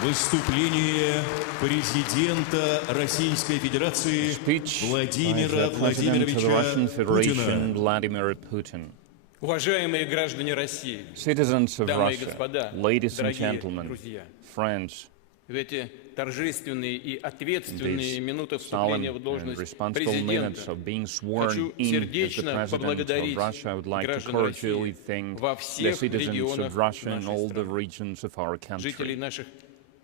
Выступление президента Российской Федерации Владимира Владимировича Путина. Vladimir Putin. Уважаемые граждане России, Citizens of дамы и Russia, господа, ladies and дорогие gentlemen, друзья, friends, в эти торжественные и ответственные these минуты solemn вступления в and должность responsible президента minutes of being sworn хочу in as the сердечно President of поблагодарить Russia, I would like to граждан cordially России thank во the всех citizens регионах of Russia in нашей all the страны, regions of our жителей country, наших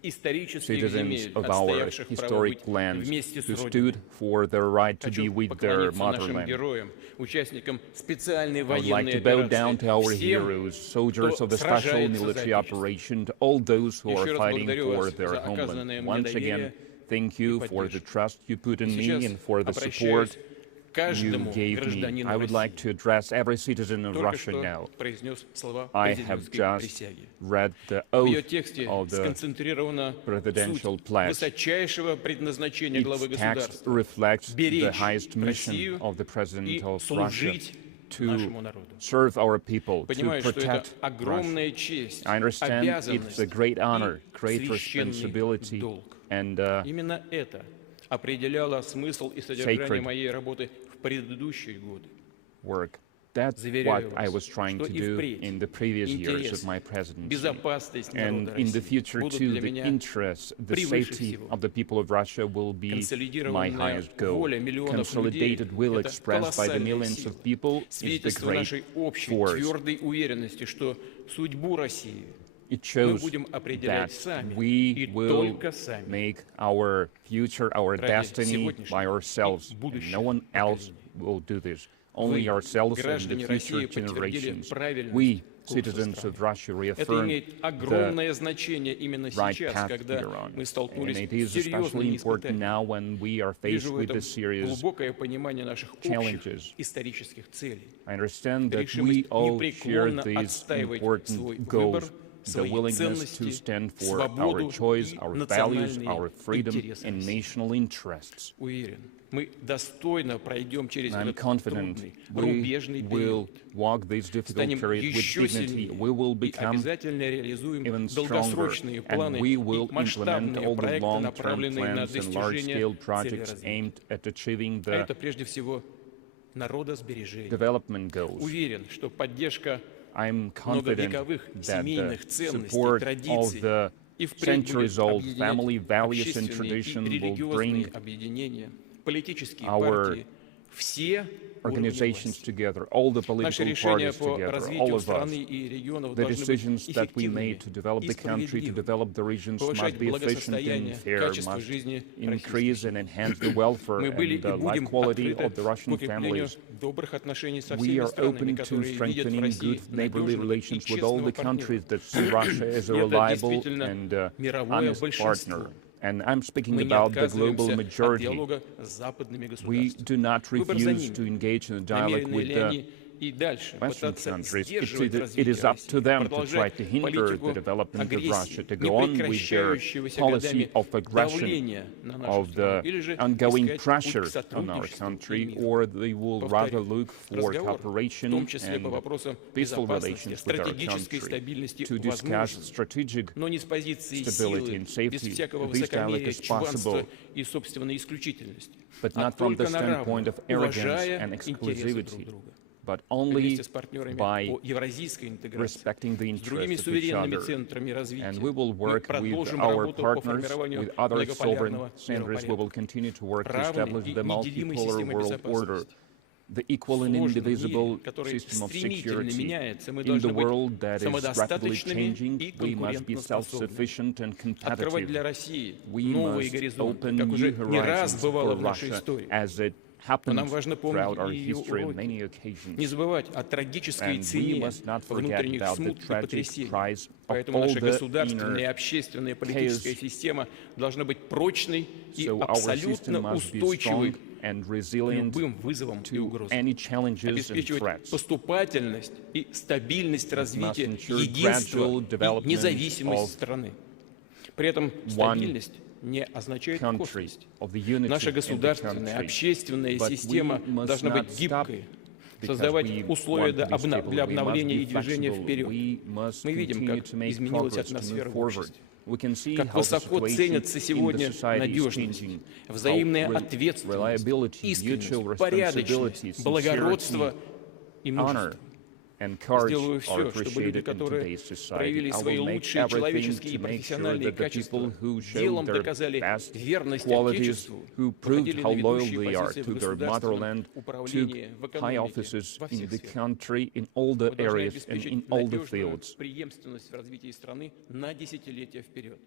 исторических citizens земель, of our отстоявших право historic быть lands вместе с who Родиной. stood for their right to be Хочу with their поклониться нашим motherland. героям, участникам специальной I would like военной to bow down операции, to our всем, heroes, soldiers кто of the special сражается за military Отечество. operation, to all those who Еще are раз fighting благодарю for вас their за оказанное homeland. мне Once again, доверие thank и you for the поддержку. trust you put in me Сейчас and for the обращаюсь support к каждому you gave me. гражданину I would like России. to address every citizen of Только Russia что now. произнес слова I have президентской just присяги. read the В ее oath тексте of the сконцентрирована presidential суть pledge. высочайшего предназначения главы Its text государства reflects the беречь highest mission Россию of the и President of Russia служить to нашему народу. serve our people, to Понимаю, что это protect Russia. огромная честь, I understand it's a обязанность great honor, и great священный responsibility, долг. and Именно это определяло смысл и содержание sacred моей работы в предыдущие годы. work. That's Заверяю what I вас, was trying что to и do впредь in the previous years интерес, of my presidency. безопасность And народа in the России future будут too, для the меня interests, the превыше safety всего. of the people of Russia will be my Консолидированная highest goal. воля миллионов людей Consolidated will – это expressed by the колоссальная millions сила, of people is the свидетельство great нашей общей force. твердой уверенности, что судьбу России It мы shows будем определять that сами we и will только сами. make our future, our Ради destiny сегодняшних by ourselves. и And будущих no one else поколений. will do this. Only Вы, ourselves and the граждане future России, подтвердили generations. правильность We, курса citizens страны. of Russia, Это reaffirm имеет the огромное значение именно right сейчас, path когда we are on. мы And столкнулись it с is серьезными especially important испытаниями. now when we are faced Вижу в with этом the serious глубокое понимание наших общих challenges. исторических целей. I understand that we Решимость all share непреклонно these отстаивать свой important выбор, goals, the свои willingness to ценности, stand for our свободу choice, и our values, национальные our freedom, интересы and России. national interests. Уверен, мы достойно пройдем через I'm этот confident трудный, we рубежный will период. walk this difficult Станем period with еще dignity. сильнее We will и become обязательно реализуем even stronger, долгосрочные планы and we и will implement масштабные all the проекты, long-term направленные на plans and достижение large-scale цели projects развития. aimed at achieving А the это прежде всего народосбережение. development goals. Уверен, что поддержка I'm confident многовековых that семейных the ценностей, support of традиций the и впредь будет centuries-old объединять family values and общественные и tradition will религиозные bring объединения, политические our партии, все уровни organizations власти. together, all the Наши political решения parties по together, all развитию of us. страны и регионов The должны быть decisions that we made эффективными to develop и the country, to справедливыми, develop the regions повышать must be efficient and благосостояние, fair, качество must жизни increase and enhance the welfare Мы были and the и будем life quality открыты of the к Russian укреплению families. добрых отношений со We всеми are странами, open to которые видят в strengthening России good neighborly надежного и relations with all честного the countries партнера. that see Russia as a И это reliable действительно and мировое honest большинство. partner. And I'm speaking Мы не about the global отказываемся от majority. диалога с западными We государствами. do not Выбор за refuse ними. to engage in a dialogue Намерены with ли the они и дальше Western пытаться countries. сдерживать It развитие is up to России, them to try продолжать to hinder политику the development of Russia, агрессии, to go on with their непрекращающегося policy годами of aggression, давления на нашу of страну, the или же ongoing искать pressure путь к on our сотрудничеству country, и миру. or they will rather Повторю, look for разговор, в cooperation том числе по and вопросам peaceful безопасности, relations with our стратегической country, стабильности to discuss возможно, strategic но не с позиции stability силы, and без safety. всякого This dialogue высокомерия, is чванства possible, и собственной исключительности, but а not from the только на standpoint равных, of arrogance уважая and интересы друг exclusivity, друга. but only Вместе с партнерами by по евразийской интеграции, respecting the с другими interests of each суверенными other. центрами развития, And we will мы work with продолжим our работу по partners, формированию with other sovereign многополярного centers. We will миропорядка, continue to work to равной establish и the неделимой multipolar системы world order, безопасности. the equal and В сложном indivisible мире, который system of стремительно security. меняется, мы In должны the world быть that is rapidly самодостаточными changing, и we must be конкурентоспособными. self-sufficient and Открывать для competitive. России We новые must горизонты, open как уже new не раз horizons бывало for в нашей Russia, истории. as it Но happened нам важно throughout our помнить и ее history on уроки. many occasions. Не забывать о трагической And we цене must not forget внутренних about the смут и tragic потрясений. price of Поэтому all наша the государственная и inner общественная политическая chaos. система должна быть прочной и So our абсолютно system must be устойчивой strong and к resilient любым вызовам и to угрозам. any challenges and Обеспечивать threats. поступательность и стабильность развития, ensure единство gradual и development независимость of страны. При этом стабильность не означает country, косность. of the unity Наша in the государственная, country. общественная But we система must должна not быть гибкой, создавать we условия want to be stable, для we must обновления be и движения flexible. вперед. We must Мы видим, continue как to make изменилась progress, to атмосфера move в forward. обществе. We can see Как how the высоко situation ценится in the сегодня society is надежность, changing, взаимная how ответственность, reliability, искренность, mutual порядочность, responsibility, благородство и honor мужество. and courage Сделаю are все, чтобы люди, appreciated in которые today's society. проявили I свои will make лучшие everything человеческие и to make sure профессиональные that the people качества, who show делом their доказали best верность qualities, Отечеству, who proved выходили how на loyal ведущие they are позиции в to their государственном motherland, took управлении, в high экономике, offices во in всех the сферах. country, in all the Мы должны areas and обеспечить in all the надежную fields. преемственность в развитии страны на десятилетия вперед.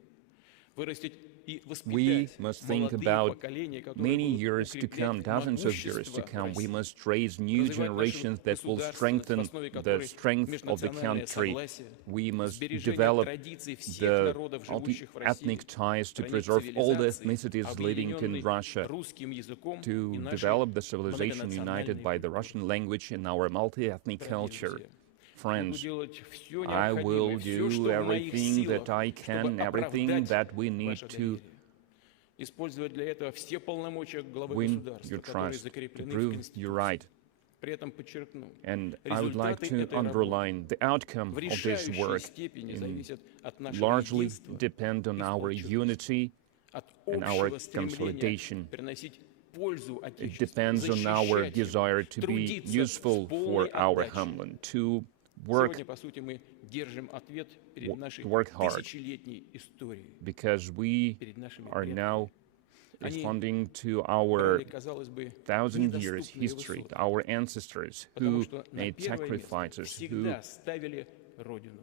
Вырастить и We воспитать must think молодые about поколения, которые many будут years to come, укреплять dozens of years to могущество come. We России. must raise new Развивать нашу generations that will государственность, в strengthen основе the которой strength of the межнациональное country. согласие, We must сбережение develop традиций всех the народов, живущих в России, ethnic ties to стране preserve all the цивилизации, ethnicities living in объединенной Russia, русским языком и to нашей develop the civilization united многонациональной by the Russian language and our multi-ethnic culture. традиции. Буду Friends, делать все I will необходимое, все, do что в моих everything силах, that I can, чтобы everything оправдать that we need ваше to доверие. Использовать для этого все полномочия главы win государства, your которые trust, to закреплены в prove your Конституции. right. При этом подчеркну, And I would like результаты to этой работы underline the outcome в of this решающей work степени зависят от нашего largely единства, depend on our сплоченности, unity от and our общего стремления consolidation. приносить пользу It Отечеству, depends on our защищать desire его, to be трудиться useful с полной for our отдачей. homeland, to work Сегодня, по сути, мы держим ответ перед нашей work hard. тысячелетней историей, because we перед нашими are предками. now Они responding to our брали, казалось бы, 1,000 years недоступные history, высоты, our ancestors потому who что на made первое место sacrifices, who всегда ставили Родину.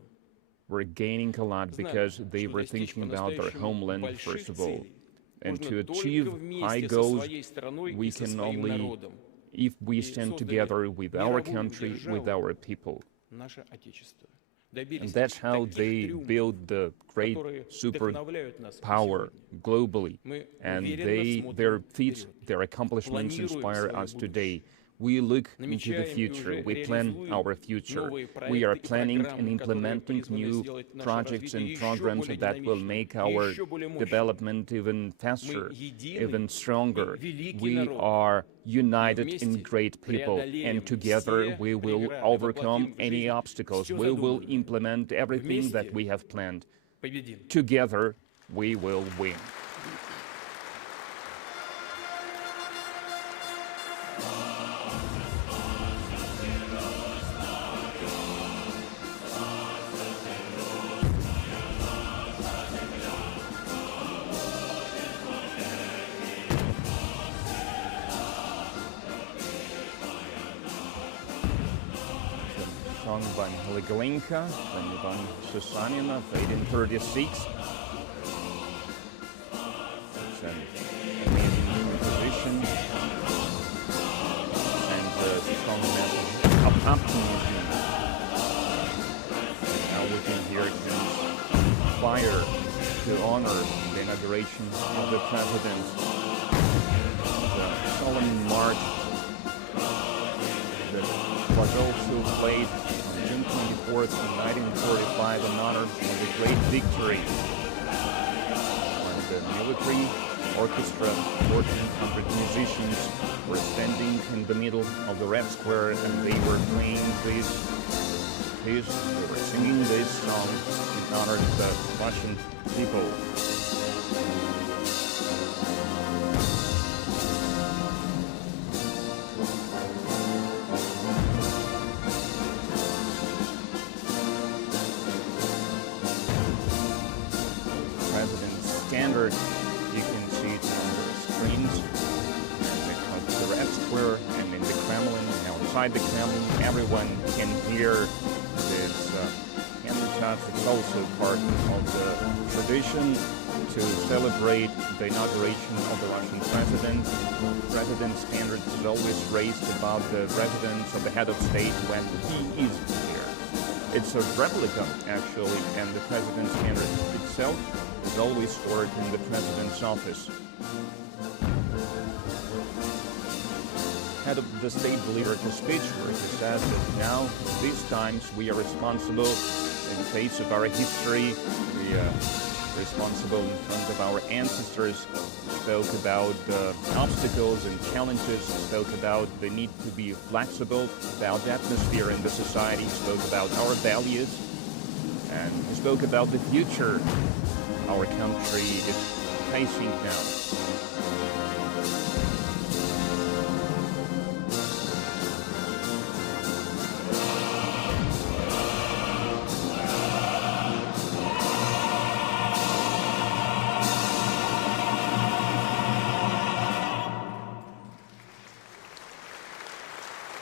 were gaining a lot Знали, because they что were достичь thinking about their по-настоящему homeland, больших first of all. целей And можно to только achieve high вместе со goals, своей страной we и со can своим only народом. if we И stand создали together with our мировую country, with державу, our people. Наше Отечество. And Добились that's how таких they триумфов, build the great которые super вдохновляют нас и power сегодня. globally. Мы And уверенно their смотрим feats, вперед. their accomplishments Планируем inspire свое us today. будущее. We look into the Намечаем и future, уже we plan реализуем our future. новые We are проекты и planning and программы, которые implementing призваны new сделать наше projects развитие and еще programs более that will динамичным, make our еще более мощным. development even faster, Мы единый even stronger. и великий We народ. are united вместе in great people, преодолеем and together все we will преграды, overcome воплотим в any жизнь obstacles. всё We will задуманное. implement everything that Вместе we have planned. Победим. Together we will win. Song by Legalinka from Ivan Susanina, 1836. It's an amazing composition and a strong message of optimism. Now we can hear it fire to honor the inauguration of the president. The solemn march that was also played on June 24th, 1945 in honor of the great victory. When the military orchestra, 1,400 musicians were standing in the middle of the Red Square and they were playing they were singing this song in honor of the Russian people. President's standard, you can see it on the screens of the Red Square and in the Kremlin. Outside the Kremlin, everyone can hear this cantatas. It's also part of the tradition to celebrate the inauguration of the Russian president. President's standard is always raised above the residence of the head of state when he is here. It's a replica, actually, and the president's standard itself is always stored in the president's office. Head of the state delivered a speech where he said that now, these times, we are responsible in the face of our history, the responsible in front of our ancestors, spoke about the obstacles and challenges, spoke about the need to be flexible, about the atmosphere in the society, spoke about our values, and he spoke about the future our country is facing now.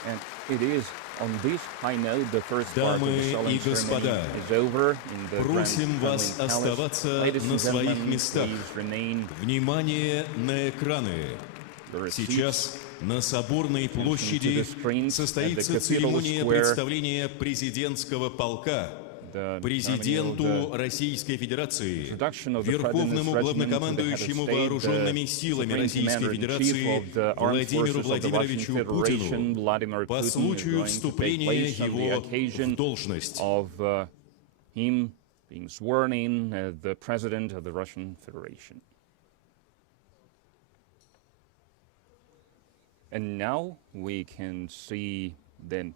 And it is on this high note the first part of the solemn ceremony is over in the просим вас Grand Kremlin Palace. оставаться Ladies на and своих gentlemen, местах. please remain. Внимание на экраны. Your Сейчас на Соборной площади screens at the состоится Cathedral церемония Square. представления президентского полка президенту Российской Федерации, Верховному главнокомандующему вооруженными силами Российской Федерации Владимиру Владимировичу Путину по случаю вступления его в должность. Him being sworn in as the President of the Russian Federation. And now we can see the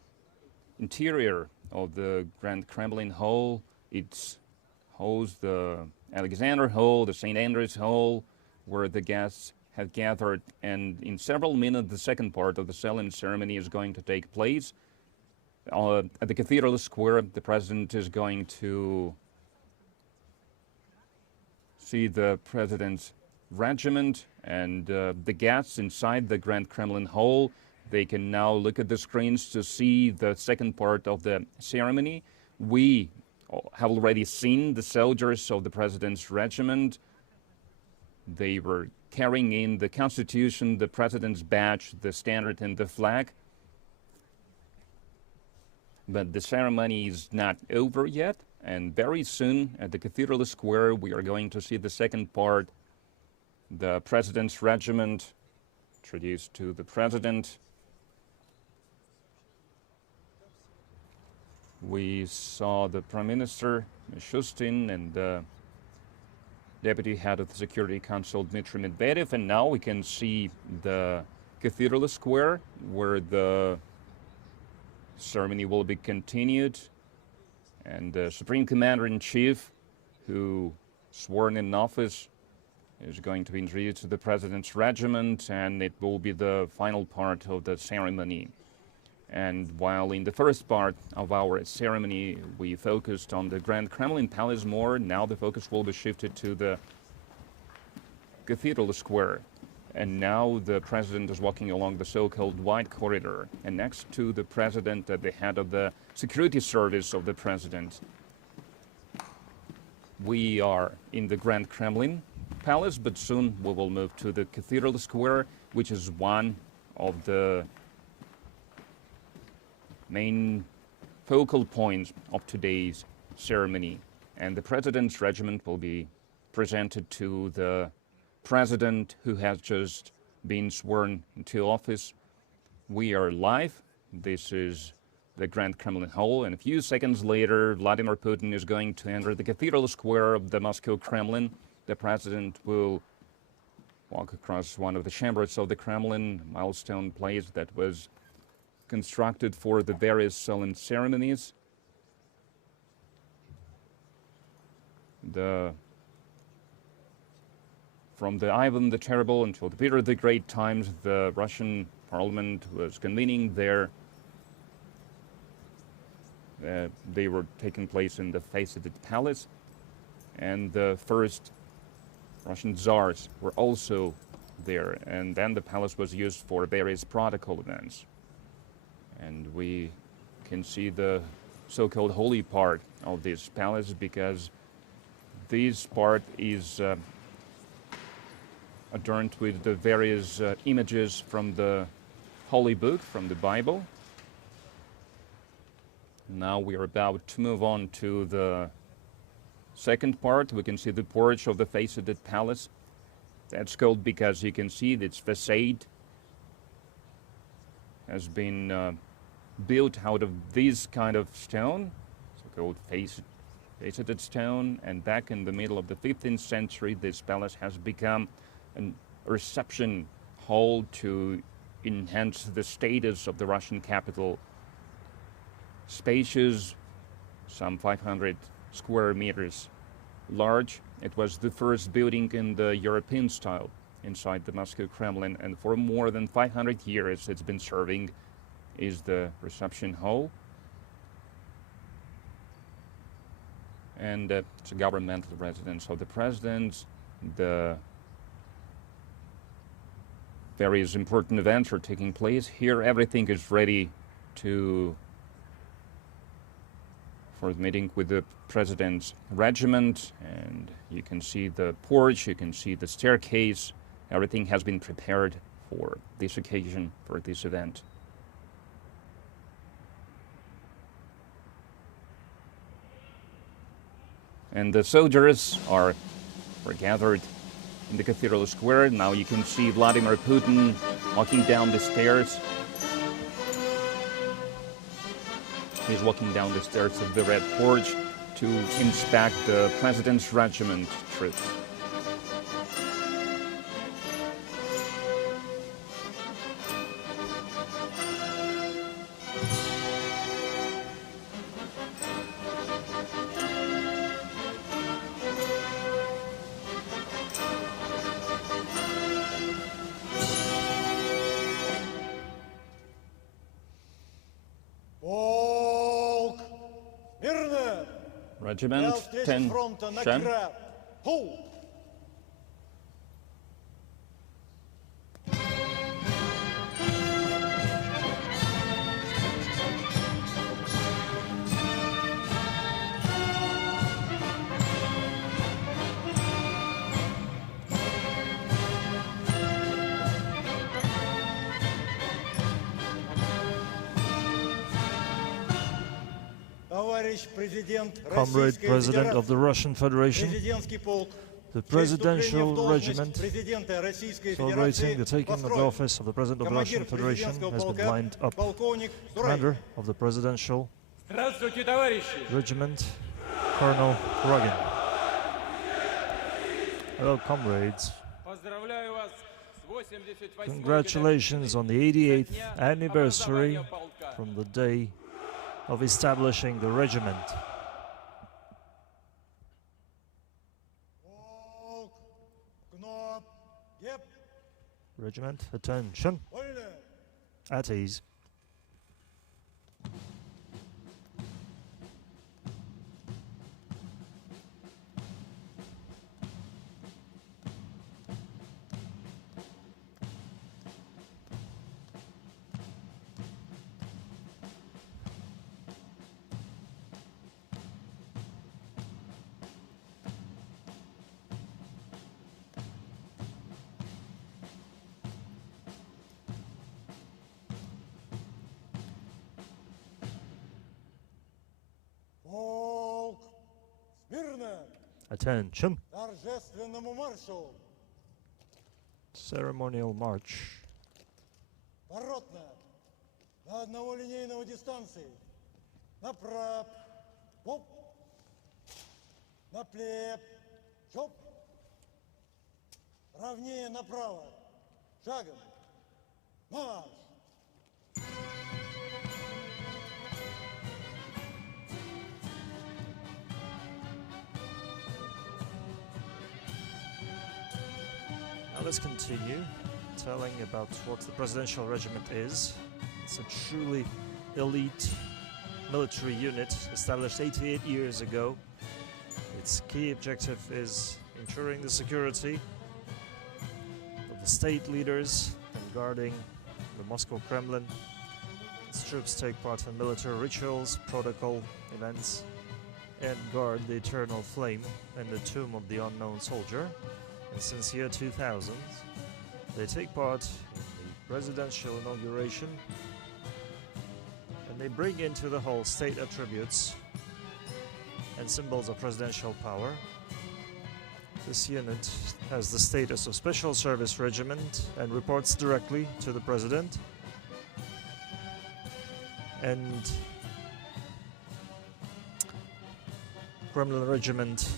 interior of the Grand Kremlin Hall. It holds the Alexander Hall, the St. Andrew's Hall, where the guests have gathered. And in several minutes, the second part of the solemn ceremony is going to take place. At the Cathedral Square, the President is going to see the President's regiment and the guests inside the Grand Kremlin Hall. They can now look at the screens to see the second part of the ceremony. We have already seen the soldiers of the President's regiment. They were carrying in the Constitution, the President's badge, the standard, and the flag. But the ceremony is not over yet, and very soon at the Cathedral Square we are going to see the second part. The President's regiment introduced to the President. We saw the Prime Minister, Mishustin, and the Deputy Head of the Security Council, Dmitry Medvedev, and now we can see the Cathedral Square, where the ceremony will be continued, and the Supreme Commander-in-Chief, who sworn in office, is going to be introduced to the President's regiment, and it will be the final part of the ceremony. And while in the first part of our ceremony we focused on the Grand Kremlin Palace more, now the focus will be shifted to the Cathedral Square. And now the President is walking along the so-called White Corridor. And next to the President, at the head of the security service of the President, we are in the Grand Kremlin Palace, but soon we will move to the Cathedral Square, which is one of the main focal points of today's ceremony. And the President's regiment will be presented to the President, who has just been sworn into office. We are live. This is the Grand Kremlin Hall, and a few seconds later Vladimir Putin is going to enter the Cathedral Square of the Moscow Kremlin. The President will walk across one of the chambers of the Kremlin, a milestone place that was constructed for the various solemn ceremonies. From the Ivan the Terrible until the Peter the Great times, the Russian Parliament was convening there. They were taking place in the Faceted Palace, and the first Russian czars were also there, and then the palace was used for various protocol events. And we can see the so-called holy part of this palace, because this part is adorned with the various images from the Holy Book, from the Bible. Now we are about to move on to the second part. We can see the porch of the Faceted Palace. That's called because you can see its facade has been built out of this kind of stone, so-called faced visited stone, and back in the middle of the 15th century, this palace has become a reception hall to enhance the status of the Russian capital. Spacious, some 500 square meters large. It was the first building in the European style inside the Moscow Kremlin, and for more than 500 years it's been serving as the reception hall. And it's a governmental residence of the president. The various important events are taking place here. Everything is ready for the meeting with the president's regiment, and you can see the porch, you can see the staircase. Everything has been prepared for this occasion, for this event. And the soldiers were gathered in the cathedral square. Now you can see Vladimir Putin walking down the stairs. He's walking down the stairs of the Red Porch to inspect the president's regiment troops. Regiment 10 Shem. Comrade President of the Russian Federation, the Presidential Regiment celebrating the taking of the office of the President of the Russian Federation has been lined up. Commander of the Presidential Regiment, Colonel Rugin. Hello, comrades. Congratulations on the 88th anniversary from the day of establishing the regiment. Regiment, attention. At ease. Attention. Ceremonial march. На одноволинейной дистанции. Направо. Оп. Наплеп. Чоп. Равнее направо. Шагом. Марш. Now let's continue telling about what the Presidential Regiment is. It's a truly elite military unit established 88 years ago. Its key objective is ensuring the security of the state leaders and guarding the Moscow Kremlin. Its troops take part in military rituals, protocol events, and guard the eternal flame and the tomb of the unknown soldier. And since year 2000, they take part in the presidential inauguration, and they bring into the whole state attributes and symbols of presidential power. This unit has the status of Special Service Regiment and reports directly to the President. And Kremlin regiment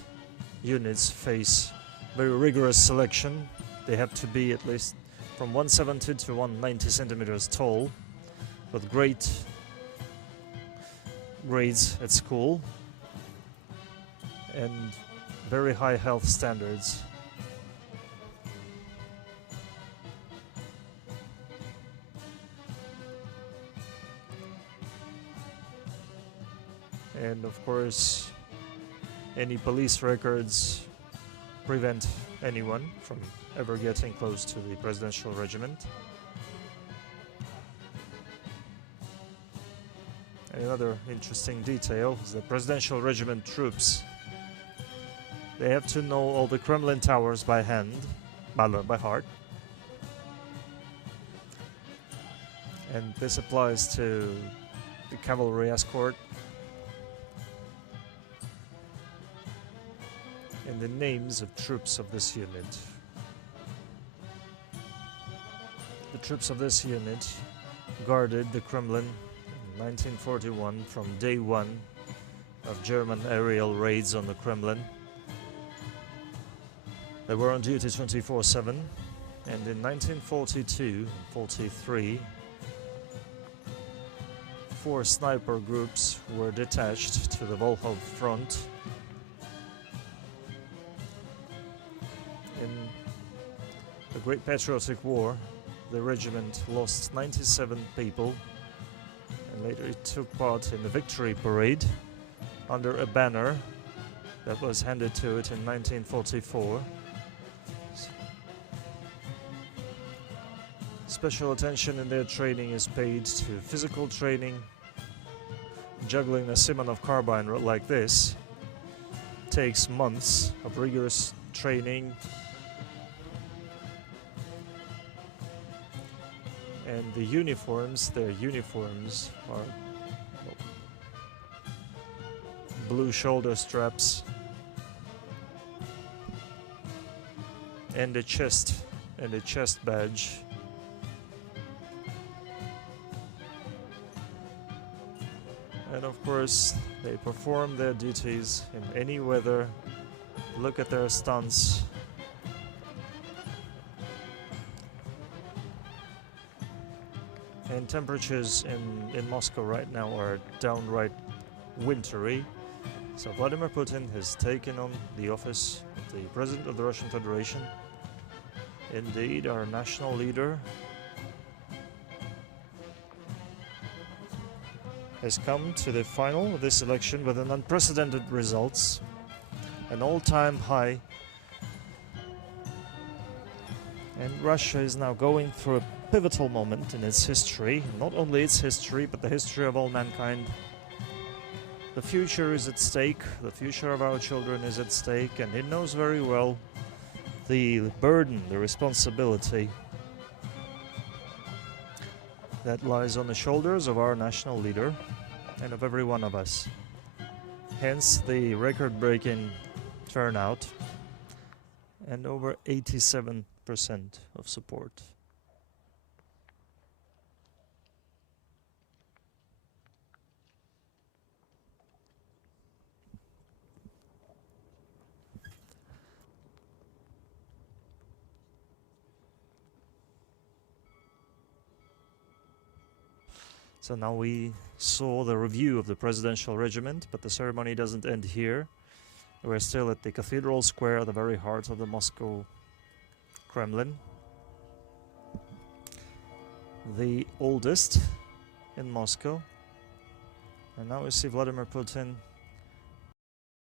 units face very rigorous selection. They have to be at least from 170 to 190 centimeters tall, with great grades at school and very high health standards. And of course, any police records prevent anyone from ever getting close to the presidential regiment. Another interesting detail is the presidential regiment troops. They have to know all the Kremlin towers by hand, by heart. And this applies to the cavalry escort. And the names of troops of this unit. The troops of this unit guarded the Kremlin in 1941 from day one of German aerial raids on the Kremlin. They were on duty 24/7, and in 1942 and 43, 4 sniper groups were detached to the Volkhov front. In the Great Patriotic War, the regiment lost 97 people, and later it took part in the Victory Parade under a banner that was handed to it in 1944. Special attention in their training is paid to physical training. Juggling a Simonov carbine like this takes months of rigorous training. And the uniforms, their uniforms are blue shoulder straps and a chest badge. And of course, they perform their duties in any weather. Look at their stunts. And temperatures in Moscow right now are downright wintry. So Vladimir Putin has taken on the office of the President of the Russian Federation. Indeed, our national leader has come to the final of this election with an unprecedented results, an all-time high. And Russia is now going through a pivotal moment in its history, not only its history, but the history of all mankind. The future is at stake, the future of our children is at stake, and it knows very well the burden, the responsibility that lies on the shoulders of our national leader and of every one of us. Hence the record-breaking turnout and over 87% of support. So now we saw the review of the presidential regiment, but the ceremony doesn't end here. We're still at the Cathedral Square, the very heart of the Moscow Kremlin. The oldest in Moscow. And now we see Vladimir Putin